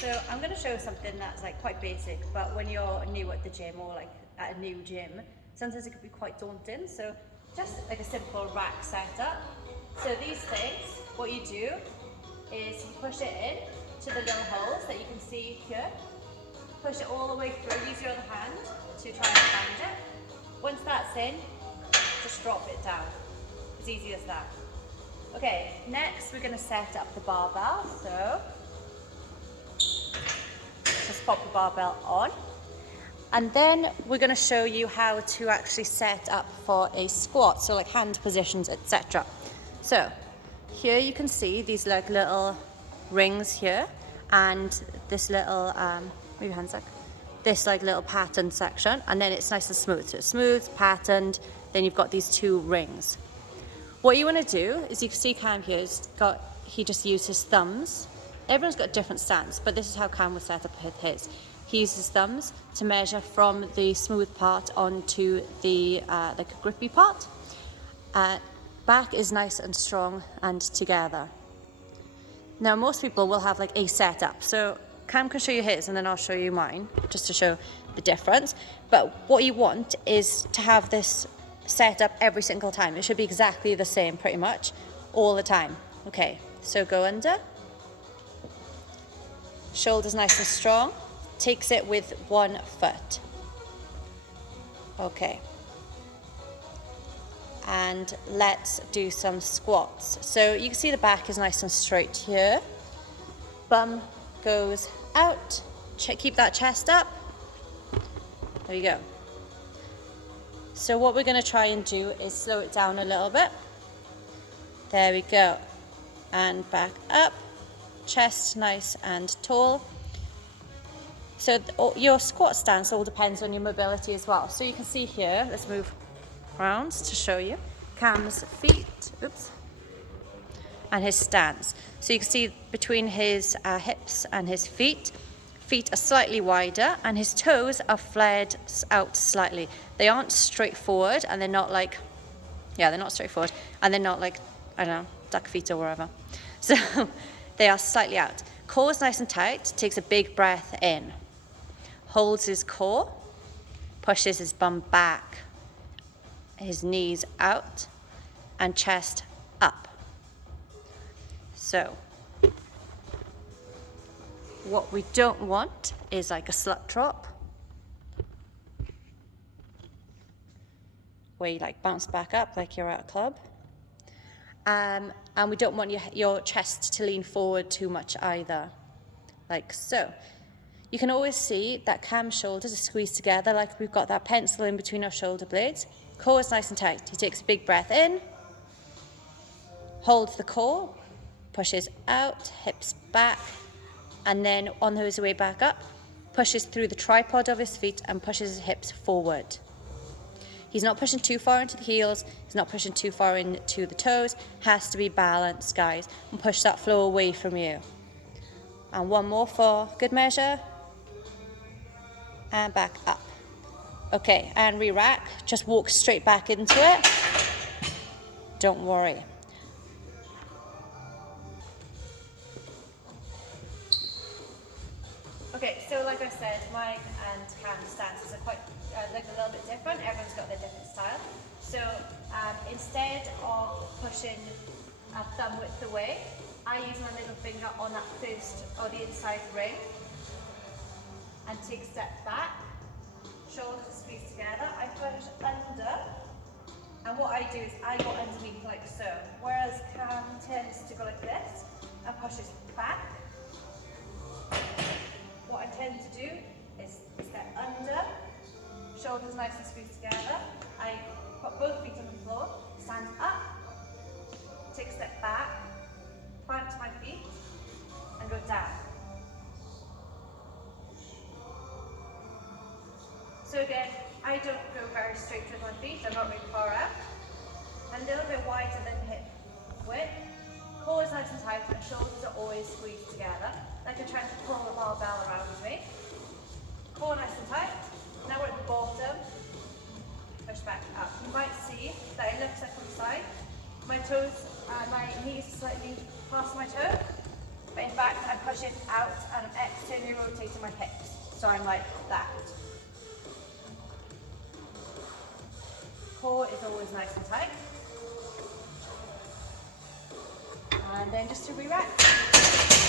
So I'm going to show something that's like quite basic, but when you're new at the gym or like at a new gym, sometimes it could be quite daunting. So just like a simple rack setup. So these things, what you do is you push it in to the little holes that you can see here. Push it all the way through, use your other hand to try and find it. Once that's in, just drop it down. As easy as that. Okay, next we're going to set up the barbell. So just pop the barbell on. And then we're going to show you how to actually set up for a squat, so like hand positions, etc. So here you can see these like little rings here, and this little, move your hands up, this like little pattern section, and then it's nice and smooth. So it's smooth, patterned, then you've got these two rings. What you want to do is, you can see Cam here, he just used his thumbs. Everyone's got a different stance, but this is how Cam was set up with his. He used his thumbs to measure from the smooth part onto the like grippy part. Back is nice and strong and together. Now most people will have like a setup, so Cam can show you his and then I'll show you mine, just to show the difference. But what you want is to have this set up every single time. It should be exactly the same pretty much all the time. Okay, so go under. Shoulders nice and strong. Takes it with 1 foot. Okay. And let's do some squats. So you can see the back is nice and straight here. Bum goes out. Keep that chest up. There you go. So what we're going to try and do is slow it down a little bit. There we go. And back up. Chest nice and tall. So your squat stance all depends on your mobility as well. So you can see here, let's move around to show you Cam's feet, and his stance. So you can see between his hips and his feet are slightly wider, and his toes are flared out slightly. They aren't straight forward, and they're not like, they're not straightforward, and they're not like, I don't know, duck feet or whatever. So they are slightly out. Core is nice and tight, takes a big breath in. Holds his core, pushes his bum back, his knees out, and chest up. So, what we don't want is like a slut drop, where you like bounce back up like you're at a club. And we don't want your chest to lean forward too much either, like so. You can always see that Cam's shoulders are squeezed together, like we've got that pencil in between our shoulder blades. Core is nice and tight. He takes a big breath in, holds the core, pushes out, hips back, and then on his way back up, pushes through the tripod of his feet and pushes his hips forward. He's not pushing too far into the heels, he's not pushing too far into the toes. Has to be balanced, guys, and push that floor away from you. And one more for good measure. And back up. Okay, and re-rack. Just walk straight back into it. Don't worry. Okay, so like I said, mine and Cam's stances are quite like a little bit different. Everyone's got their different style. So instead of pushing a thumb width away, I use my middle finger on that first or the inside ring and take a step back. Shoulders are squeezed together. I push under, and what I do is I go underneath like so. Whereas Cam tends to go like this and pushes back. What I tend to do is step under, shoulders nice and squeezed together. I put both feet on the floor, stand up, take a step back, plant my feet, and go down. So again, I don't go very straight with my feet, I'm not really far out. I'm a little bit wider than hip width. Core is nice and tight, and shoulders are always squeezed together, like I'm trying to pull the barbell around me. Core nice and tight. Now we're at the bottom. Push back up. You might see that it looks like on the side. My toes, my knees are slightly past my toe. but in fact I'm pushing out and I'm externally rotating my hips. So I'm like that. Core is always nice and tight. And then just to re-wrap.